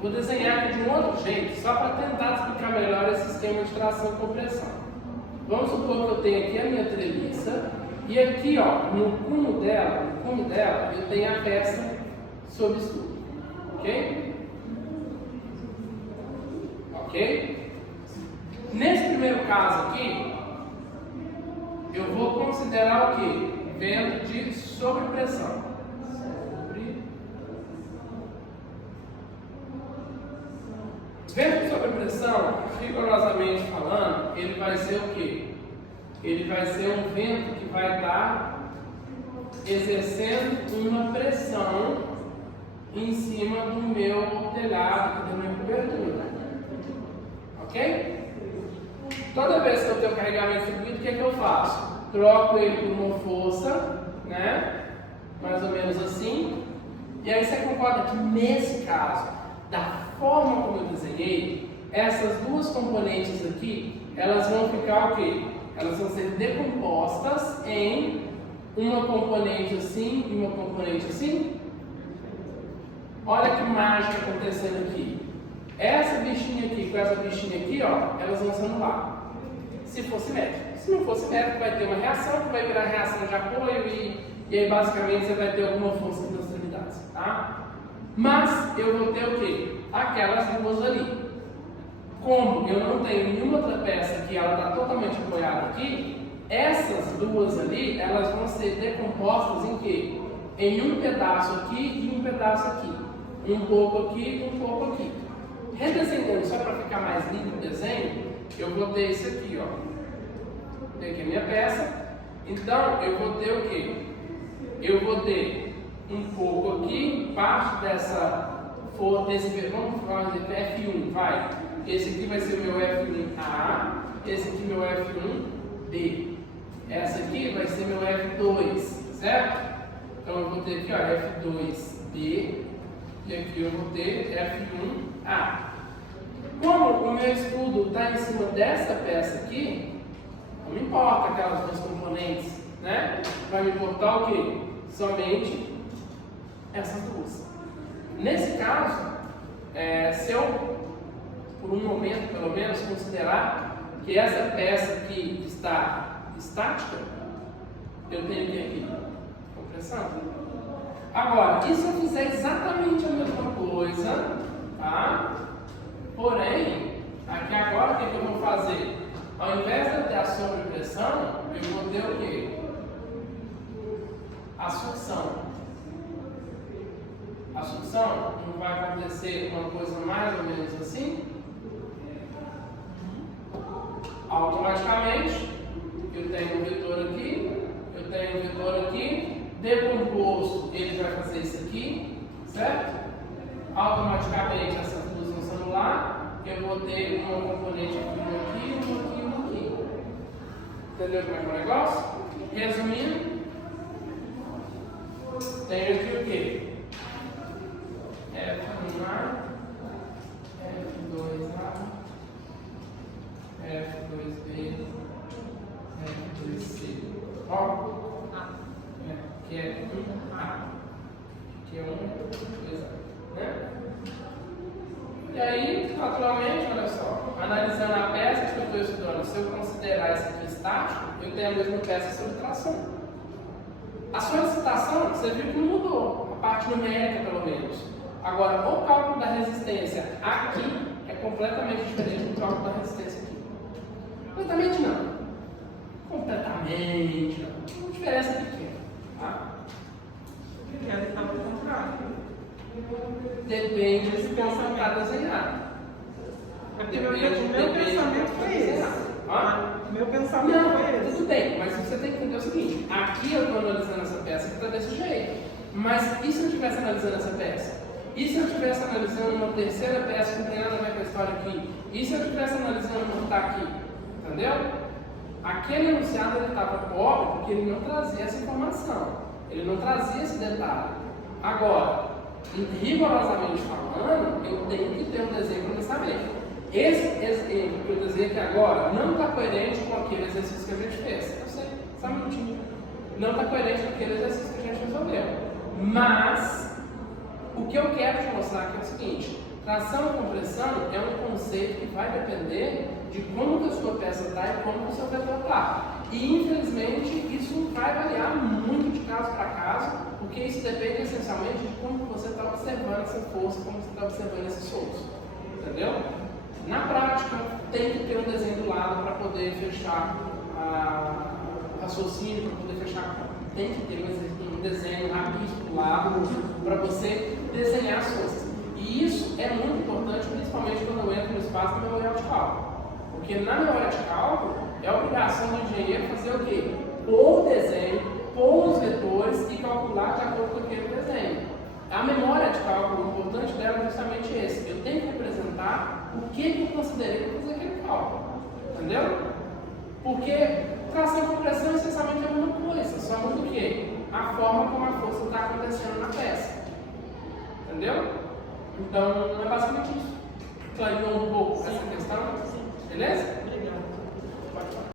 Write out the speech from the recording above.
vou desenhar aqui de um outro jeito, só para tentar explicar melhor esse esquema de tração e compressão. Vamos supor que eu tenho aqui a minha treliça, e aqui, ó, no cume dela, eu tenho a peça sob estudo, ok? Ok? Nesse primeiro caso aqui, eu vou considerar o quê? Vento de sobrepressão. Vento de sobrepressão, rigorosamente falando, ele vai ser o quê? Ele vai ser um vento que vai estar exercendo uma pressão em cima do meu telhado, da minha cobertura. Ok? Toda vez que eu tenho carregamento distribuído, o que é que eu faço? Troco ele por uma força, né? Mais ou menos assim. E aí você concorda que nesse caso, da forma como eu desenhei, essas duas componentes aqui, elas vão ficar o quê? Elas vão ser decompostas em uma componente assim e uma componente assim. Olha que mágica acontecendo aqui. Essa bichinha aqui com essa bichinha aqui, ó, elas vão se anular. Se for simétrico. Se não for simétrico, vai ter uma reação que vai virar reação de apoio e aí basicamente você vai ter alguma força nas extremidades, tá? Mas eu vou ter o quê? Aquelas duas ali. Como eu não tenho nenhuma outra peça que ela está totalmente apoiada aqui, essas duas ali, elas vão ser decompostas em quê? Em um pedaço aqui e um pedaço aqui. Um pouco aqui e um pouco aqui. Redesenhando, só para ficar mais limpo o desenho, eu vou ter isso aqui, ó. Tem aqui a minha peça. Então, eu vou ter o quê? Eu vou ter um pouco aqui, parte desse, vamos falar de F1, vai. Esse aqui vai ser o meu F1A, esse aqui meu F1B. Essa aqui vai ser meu F2, certo? Então eu vou ter aqui, ó, F2B, e aqui eu vou ter F1A. Como o meu estudo está em cima dessa peça aqui, não me importa aquelas duas componentes, né? Vai me importar o quê? Somente essas duas. Nesse caso, se eu, por um momento pelo menos, considerar que essa peça aqui está estática, eu tenho aqui compressão. Agora, e se eu fizer exatamente a mesma coisa, tá? Porém, aqui agora o que eu vou fazer? Ao invés de eu ter a sobrepressão, eu vou ter o quê? A sucção. A sucção não vai acontecer uma coisa mais ou menos assim? Automaticamente, eu tenho um vetor aqui, eu tenho um vetor aqui, decomposto, ele vai fazer isso aqui, certo? Automaticamente essas duas vão se anular, eu vou ter uma componente aqui, uma aqui, uma aqui, uma aqui. Entendeu como é que é o negócio? Resumindo, tenho aqui o quê? F1A, F2A, F2B, F2C. Ó, aqui é 1A, aqui é 2A, né? E aí, naturalmente, olha só, analisando a peça que eu estou estudando, se eu considerar isso aqui estático, eu tenho a mesma peça sob tração. A solicitação, você viu que não mudou, a parte numérica pelo menos. Agora, o cálculo da resistência aqui é completamente diferente do cálculo da resistência aqui. Completamente não. Completamente não. Uma diferença pequena. Tá? Ela estava ao contrário. Depende de como está desenhado. Meu pensamento foi esse. Meu pensamento foi esse. Tudo bem, mas você tem que entender o seguinte: aqui eu estou analisando essa peça que está desse jeito. Mas e se eu estivesse analisando essa peça? E se eu estivesse analisando uma terceira peça que não tem nada a ver com a história aqui? E se eu estivesse analisando o que está aqui? Entendeu? Aquele enunciado estava pobre porque ele não trazia essa informação. Ele não trazia esse detalhe. Agora, rigorosamente falando, eu tenho que ter um desenho para saber. Esse exemplo que eu desenhei aqui agora não está coerente com aquele exercício que a gente fez. Eu sei, só um minutinho. Não está coerente com aquele exercício que a gente resolveu. Mas o que eu quero te mostrar aqui é o seguinte: Tração e compressão é um conceito que vai depender de como que a sua peça está e como que o seu vetor está. E infelizmente isso vai variar muito de caso para caso, porque isso depende essencialmente de como você está observando essa força, como você está observando esse soluço. Entendeu? Na prática, tem que ter um desenho do lado para poder fechar o raciocínio, para poder fechar a conta. Tem que ter um desenho rápido do lado para você desenhar as forças. E isso é muito importante, principalmente quando eu entro no espaço da memória de cálculo. Porque na memória de cálculo, é obrigação do engenheiro fazer o quê? Pôr o desenho, pôr os vetores e calcular de acordo com aquele desenho. A memória de cálculo, o importante dela é justamente esse. Eu tenho que representar o que eu considerei para fazer aquele cálculo. Entendeu? Porque tração e compressão essencialmente é a mesma coisa, só muda o quê? A forma como a força está acontecendo na peça. Entendeu? Então, é basicamente isso. Clareou um pouco essa questão? Beleza?